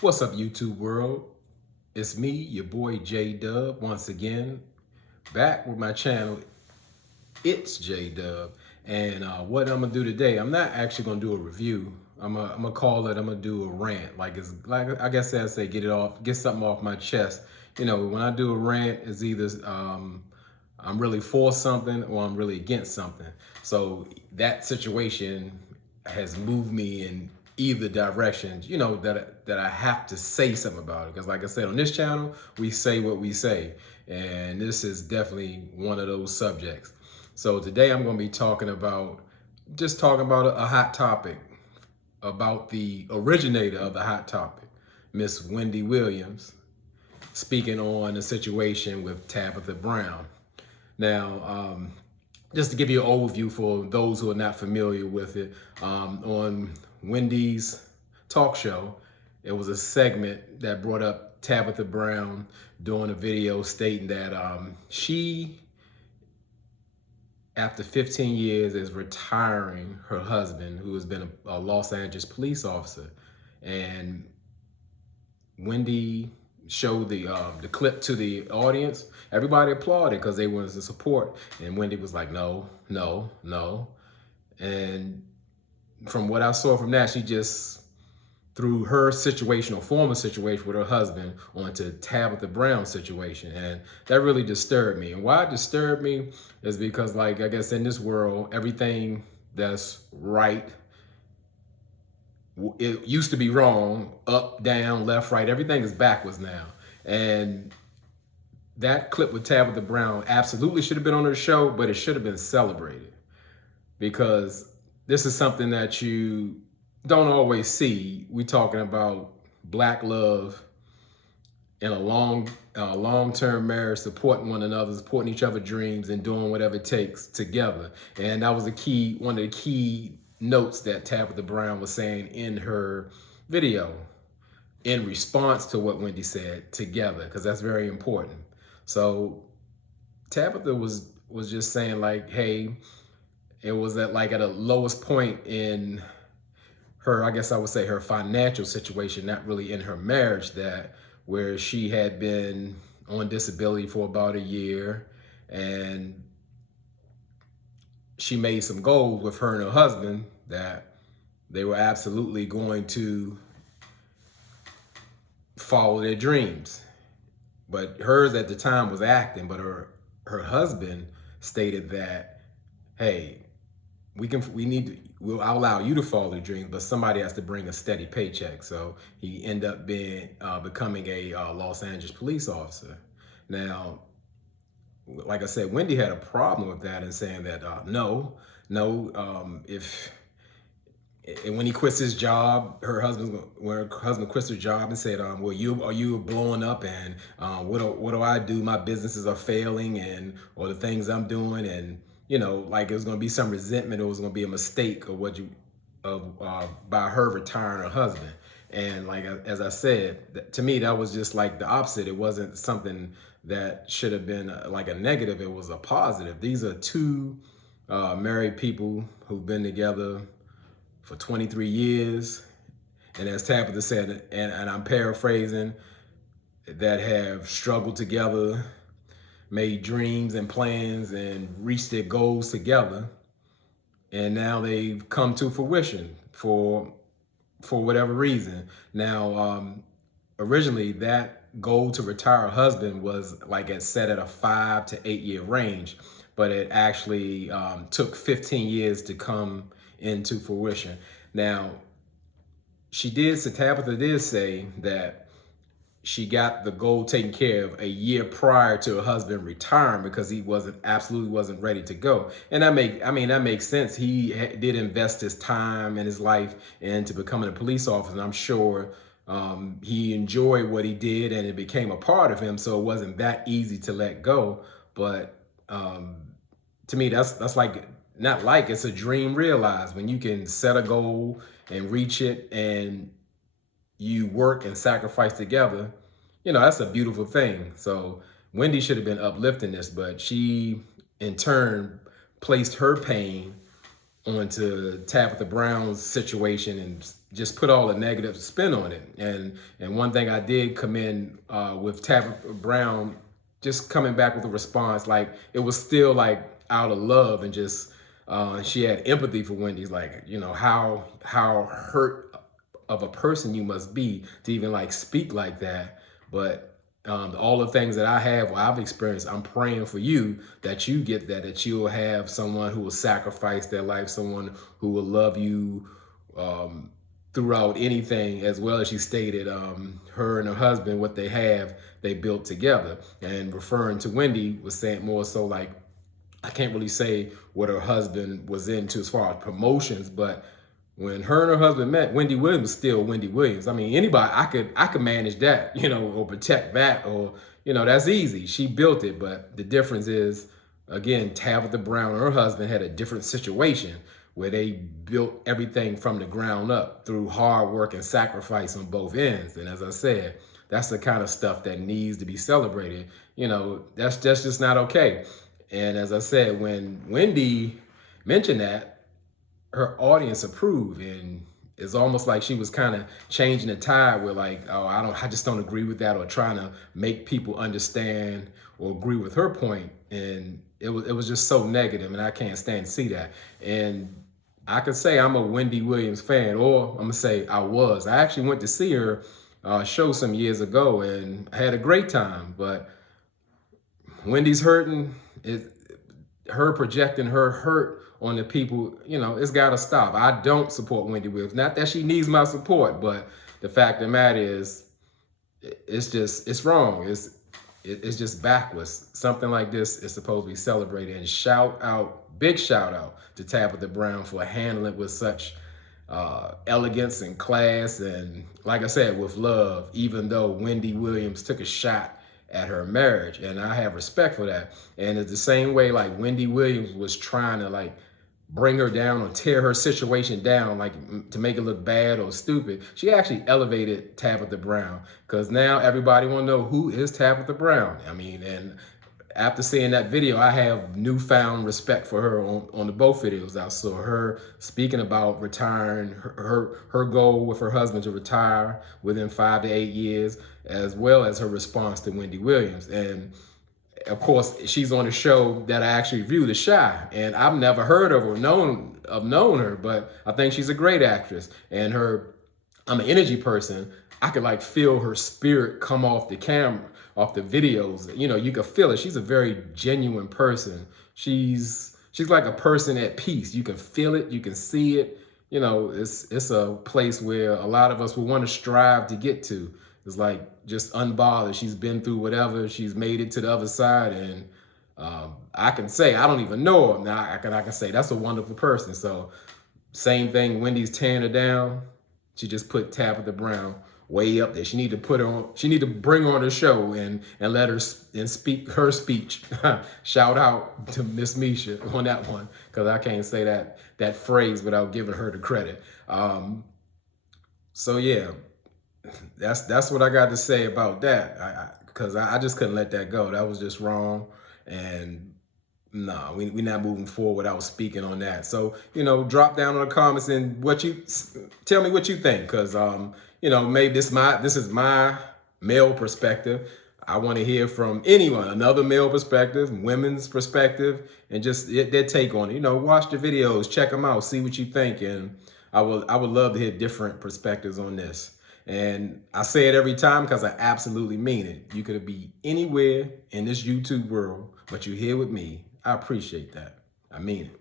What's up, YouTube world? It's me, your boy JDUB, once again, back with my channel. It's JDUB, and what I'm gonna do today, I'm not actually gonna do a review. I'm gonna call it. I'm gonna do a rant. It's like I guess I say, get it off, get something off my chest. When I do a rant, it's either I'm really for something or I'm really against something. So that situation has moved me in either direction, that I have to say something about it. Because like I said, on this channel, we say what we say. And this is definitely one of those subjects. So today I'm going to be talking about a hot topic, about the originator of the hot topic, Miss Wendy Williams, speaking on the situation with Tabitha Brown. Now, just to give you an overview for those who are not familiar with it, on Wendy's talk show, it was a segment that brought up Tabitha Brown doing a video stating that she, after 15 years, is retiring her husband, who has been a Los Angeles police officer. And Wendy showed the clip to the audience. Everybody applauded because they wanted to support. And Wendy was like, no, no, no. And from what I saw from that, she just threw her situation or former situation with her husband onto Tabitha Brown's situation. And that really disturbed me. And why it disturbed me is because, like, I guess in this world, everything that's right, it used to be wrong, up, down, left, right, everything is backwards now. And that clip with Tabitha Brown absolutely should have been on her show, but it should have been celebrated, because this is something that you don't always see. We're talking about Black love in a long-term marriage, supporting one another, supporting each other's dreams, and doing whatever it takes together. And that was one of the key notes that Tabitha Brown was saying in her video, in response to what Wendy said, together, because that's very important. So Tabitha was just saying, like, hey, it was at a lowest point in her, I guess I would say, her financial situation, not really in her marriage, where she had been on disability for about a year, and she made some goals with her and her husband that they were absolutely going to follow their dreams. But hers at the time was acting, but her husband stated that, hey, I'll allow you to follow your dreams, but somebody has to bring a steady paycheck. So he ended up becoming a Los Angeles police officer. Now, like I said, Wendy had a problem with that and saying that no, when he quits his job, when her husband quits her job, and said, well, are you blowing up, and what do I do? My businesses are failing, or the things I'm doing, and like it was going to be some resentment, or it was going to be a mistake, by her retiring her husband. And like, as I said, to me, that was just like the opposite. It wasn't something that should have been like a negative. It was a positive. These are two married people who've been together for 23 years. And as Tabitha said, and I'm paraphrasing, that have struggled together, made dreams and plans, and reached their goals together. And now they've come to fruition for whatever reason. Now, originally that goal to retire her husband was set at a 5 to 8 year range, but it actually took 15 years to come into fruition. Now, Tabitha did say that she got the goal taken care of a year prior to her husband retiring, because he absolutely wasn't ready to go. And that makes sense. He did invest his time and his life into becoming a police officer. And I'm sure he enjoyed what he did, and it became a part of him. So it wasn't that easy to let go. But to me, that's like, it's a dream realized when you can set a goal and reach it, and you work and sacrifice together. That's a beautiful thing. So Wendy should have been uplifting this, but she in turn placed her pain onto Tabitha Brown's situation and just put all the negative spin on it. And one thing I did commend with Tabitha Brown, just coming back with a response, like it was still like out of love and just she had empathy for Wendy's, like, you know, how hurt of a person you must be to even like speak like that. But all the things that I have, or I've experienced, I'm praying for you that you get that you'll have someone who will sacrifice their life, someone who will love you throughout anything, as well as she stated, her and her husband, what they built together. And referring to Wendy was saying more so like, I can't really say what her husband was into as far as promotions, but when her and her husband met, Wendy Williams was still Wendy Williams. I mean, anybody, I could manage that, you know, or protect that, or, you know, that's easy. She built it, but the difference is, again, Tabitha Brown and her husband had a different situation where they built everything from the ground up through hard work and sacrifice on both ends. And as I said, that's the kind of stuff that needs to be celebrated. You know, that's just not okay. And as I said, when Wendy mentioned that, her audience approved, and it's almost like she was kind of changing the tide where like, oh, I just don't agree with that, or trying to make people understand or agree with her point. And it was just so negative, and I can't stand to see that. And I could say I'm a Wendy Williams fan, or I'm gonna say I was. I actually went to see her show some years ago and had a great time, but Wendy's hurting. Her projecting her hurt on the people, you know, it's got to stop. I don't support Wendy Williams. Not that she needs my support, but the fact of the matter is, it's wrong. It's just backwards. Something like this is supposed to be celebrated. And big shout out to Tabitha Brown for handling it with such elegance and class, and like I said, with love, even though Wendy Williams took a shot at her marriage, and I have respect for that. And it's the same way like Wendy Williams was trying to like bring her down or tear her situation down, like to make it look bad or stupid. She actually elevated Tabitha Brown, because now everybody want to know who is Tabitha Brown. I mean, and after seeing that video, I have newfound respect for her on the both videos. I saw her speaking about retiring, her goal with her husband to retire within 5 to 8 years, as well as her response to Wendy Williams. And of course, she's on a show that I actually review, The Shy, and I've never heard of or known her, but I think she's a great actress. And I'm an energy person. I could like feel her spirit come off the camera, off the videos. You know, you can feel it. She's a very genuine person. She's like a person at peace. You can feel it. You can see it. You know, it's a place where a lot of us will want to strive to get to. It's like just unbothered. She's been through whatever. She's made it to the other side. And I can say, I don't even know her. Now I can say that's a wonderful person. So same thing, Wendy's tearing her down. She just put Tabitha Brown way up there. She need to bring her on the show and let her speak her speech. Shout out to Miss Misha on that one, because I can't say that phrase without giving her the credit. So yeah, that's what I got to say about that. Because I just couldn't let that go. That was just wrong. And no, we're not moving forward without speaking on that. So, you know, drop down in the comments and tell me what you think. Because, you know, maybe this is my male perspective. I want to hear from anyone, another male perspective, women's perspective, and just their take on it. You know, watch the videos, check them out, see what you think. And I would love to hear different perspectives on this. And I say it every time because I absolutely mean it. You could be anywhere in this YouTube world, but you're here with me. I appreciate that. I mean it.